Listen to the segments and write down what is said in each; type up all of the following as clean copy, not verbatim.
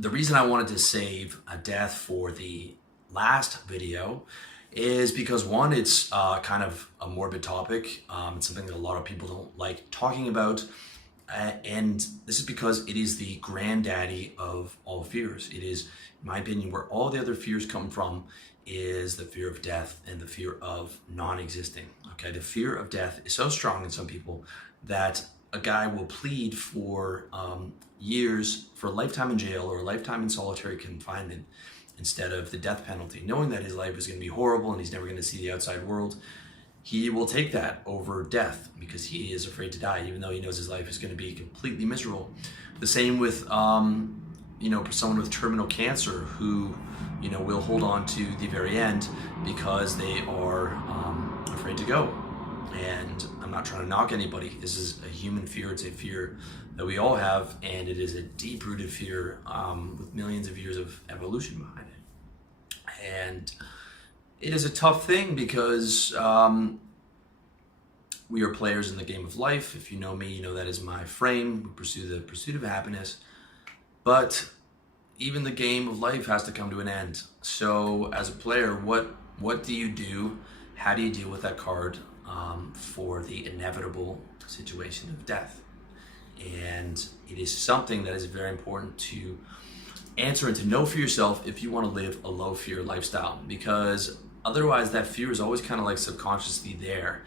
the reason I wanted to save a death for the last video is because one, it's kind of a morbid topic. It's something that a lot of people don't like talking about. And this is because it is the granddaddy of all fears. It is, in my opinion, where all the other fears come from is the fear of death and the fear of non-existing. Okay, the fear of death is so strong in some people that a guy will plead for years, for a lifetime in jail or a lifetime in solitary confinement instead of the death penalty, knowing that his life is going to be horrible and he's never going to see the outside world. He will take that over death because he is afraid to die, even though he knows his life is going to be completely miserable. The same with, someone with terminal cancer who, will hold on to the very end because they are afraid to go. And I'm not trying to knock anybody. This is a human fear. It's a fear that we all have, and it is a deep-rooted fear with millions of years of evolution behind it. And it is a tough thing because we are players in the game of life. If you know me, you know that is my frame. We pursue the pursuit of happiness. But even the game of life has to come to an end. So as a player, what do you do? How do you deal with that card for the inevitable situation of death? And it is something that is very important to answer and to know for yourself if you want to live a low fear lifestyle, because otherwise that fear is always kind of like subconsciously there.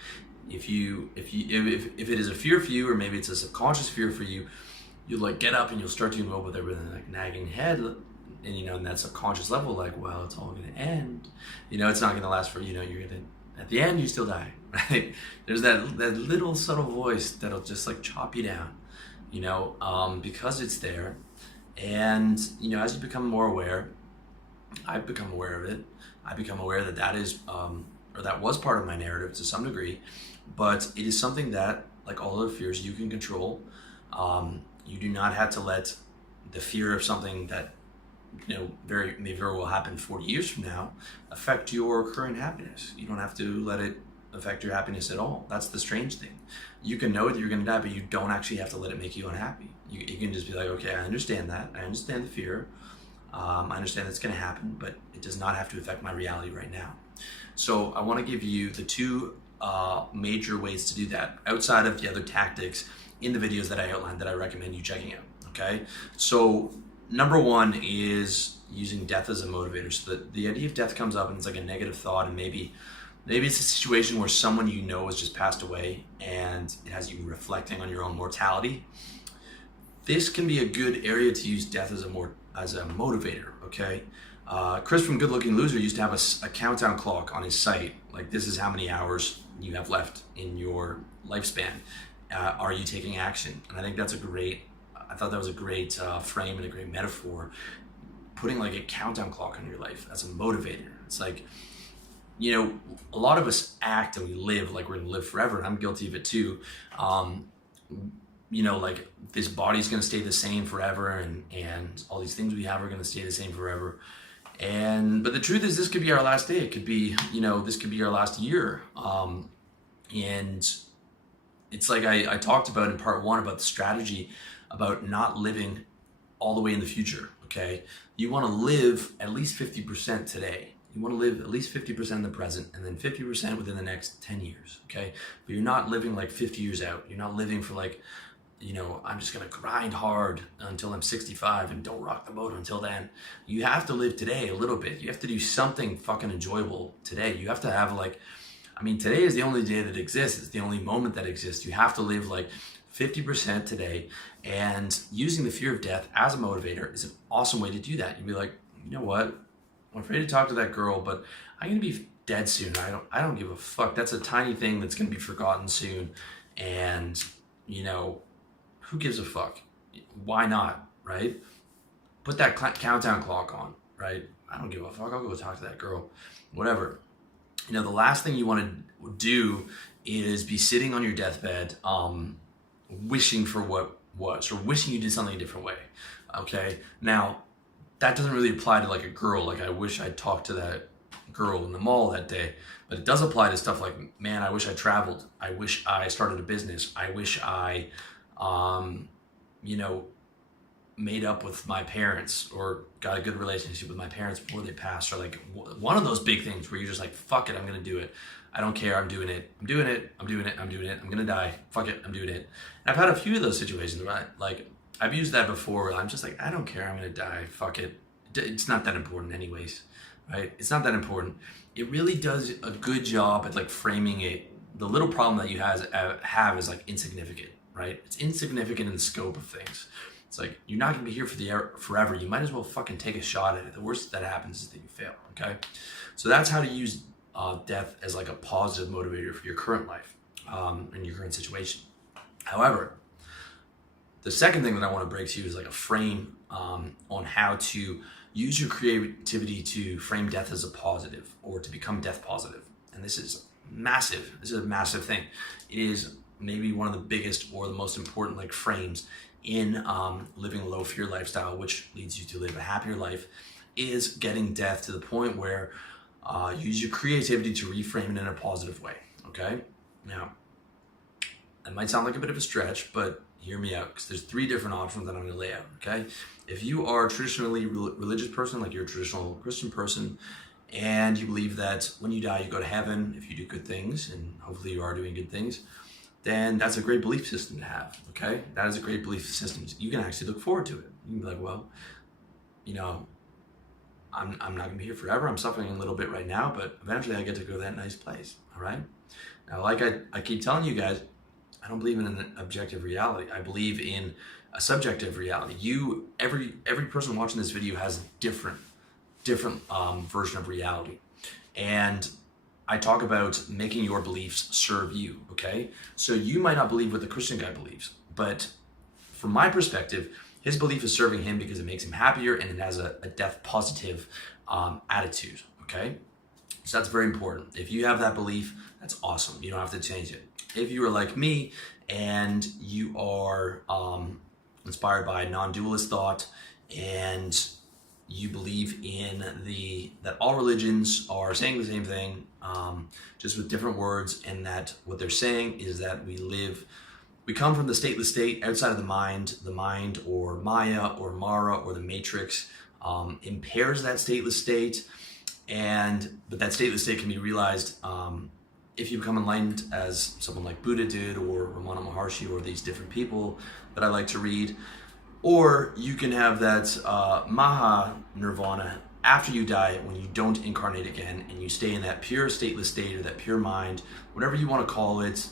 If it is a fear for you, or maybe it's a subconscious fear for you, you'll like get up and you'll start to go with everything like nagging head, and in that subconscious level, like, well, it's all gonna end. It's not gonna last for, you're gonna, at the end you still die, right? There's that little subtle voice that'll just like chop you down, because it's there. And as you become more aware, I've become aware of it. I become aware that that is, or that was part of my narrative to some degree, but it is something that, like all other fears, you can control. You do not have to let the fear of something that may very well happen 40 years from now affect your current happiness. You don't have to let it affect your happiness at all. That's the strange thing. You can know that you're going to die, but you don't actually have to let it make you unhappy. You can just be like, okay, I understand that. I understand the fear. I understand that's going to happen, but it does not have to affect my reality right now. So I want to give you the two major ways to do that outside of the other tactics in the videos that I outlined that I recommend you checking out. Okay, so number one is using death as a motivator. So the idea of death comes up and it's like a negative thought, and maybe it's a situation where someone has just passed away and it has you reflecting on your own mortality. This can be a good area to use death as a motivator. Okay, Chris from Good Looking Loser used to have a countdown clock on his site. Like, this is how many hours you have left in your lifespan. Are you taking action? And I think I thought that was a great frame and a great metaphor, putting like a countdown clock on your life as a motivator. It's like, a lot of us act and we live like we're gonna live forever, and I'm guilty of it too. Like, this body's gonna stay the same forever, and all these things we have are gonna stay the same forever. But the truth is, this could be our last day. It could be, this could be our last year. And it's like I talked about in part one about the strategy about not living all the way in the future, okay? You want to live at least 50% today. You want to live at least 50% in the present, and then 50% within the next 10 years, okay? But you're not living like 50 years out. You're not living for like, I'm just going to grind hard until I'm 65 and don't rock the boat until then. You have to live today a little bit. You have to do something fucking enjoyable today. You have to have today is the only day that exists. It's the only moment that exists. You have to live like 50% today, and using the fear of death as a motivator is an awesome way to do that. You'd be like, you know what? I'm afraid to talk to that girl, but I'm going to be dead soon. I don't give a fuck. That's a tiny thing that's going to be forgotten soon. And, who gives a fuck? Why not, right? Put that countdown clock on, right? I don't give a fuck. I'll go talk to that girl, whatever. The last thing you want to do is be sitting on your deathbed, wishing for what was, or wishing you did something a different way. Okay, now that doesn't really apply to like a girl. Like, I wish I'd talked to that girl in the mall that day, but it does apply to stuff like, man, I wish I traveled. I wish I started a business. I wish I, made up with my parents or got a good relationship with my parents before they passed, or like one of those big things where you're just like, fuck it, I'm gonna do it. I don't care, I'm doing it. I'm doing it, I'm doing it, I'm doing it. I'm gonna die. Fuck it, I'm doing it. And I've had a few of those situations where I've used that before where I'm just like, I don't care, I'm gonna die. Fuck it. It's not that important anyways, right? It's not that important. It really does a good job at like framing it. The little problem that you have is like insignificant, right? It's insignificant in the scope of things. It's like, you're not gonna be here forever. You might as well fucking take a shot at it. The worst that happens is that you fail, okay? So that's how to use death as like a positive motivator for your current life and your current situation. However, the second thing that I wanna break to you is like a frame on how to use your creativity to frame death as a positive or to become death positive. And this is massive. This is a massive thing. It is maybe one of the biggest or the most important like frames in living a low fear lifestyle, which leads you to live a happier life, is getting death to the point where use your creativity to reframe it in a positive way, okay? Now, that might sound like a bit of a stretch, but hear me out, because there's 3 different options that I'm gonna lay out, okay? If you are a traditionally religious person, like you're a traditional Christian person, and you believe that when you die, you go to heaven if you do good things, and hopefully you are doing good things, then that's a great belief system to have, okay? That is a great belief system. You can actually look forward to it. You can be like, well, you know, I'm not gonna be here forever. I'm suffering a little bit right now, but eventually I get to go to that nice place, all right? Now, like I keep telling you guys, I don't believe in an objective reality. I believe in a subjective reality. Every person watching this video has a different version of reality. And I talk about making your beliefs serve you, okay? So you might not believe what the Christian guy believes, but from my perspective, his belief is serving him because it makes him happier and it has a death positive attitude, okay? So that's very important. If you have that belief, that's awesome. You don't have to change it. If you are like me and you are inspired by non-dualist thought and you believe in that all religions are saying the same thing, just with different words, and that what they're saying is that we come from the stateless state outside of the mind or Maya or Mara or the Matrix impairs that stateless state, but that stateless state can be realized if you become enlightened, as someone like Buddha did, or Ramana Maharshi, or these different people that I like to read. Or you can have that Maha Nirvana after you die, when you don't incarnate again and you stay in that pure stateless state or that pure mind, whatever you want to call it.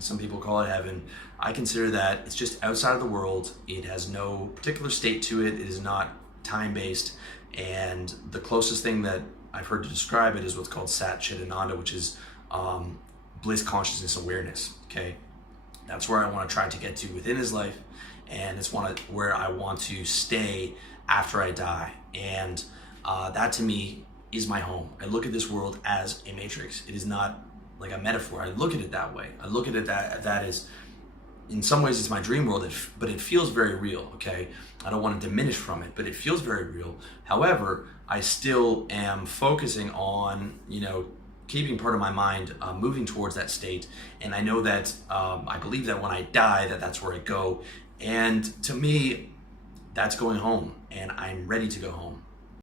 Some people call it heaven. I consider that it's just outside of the world. It has no particular state to it. It is not time-based. And the closest thing that I've heard to describe it is what's called Sat Chit Ananda, which is bliss consciousness awareness, okay? That's where I want to try to get to within his life, and it's where I want to stay after I die. And that to me is my home. I look at this world as a matrix. It is not like a metaphor. I look at it that way. I look at it that is, in some ways it's my dream world, but it feels very real, okay? I don't want to diminish from it, but it feels very real. However, I still am focusing on, keeping part of my mind moving towards that state. And I know that, I believe that when I die, that's where I go. And to me, that's going home, and I'm ready to go home.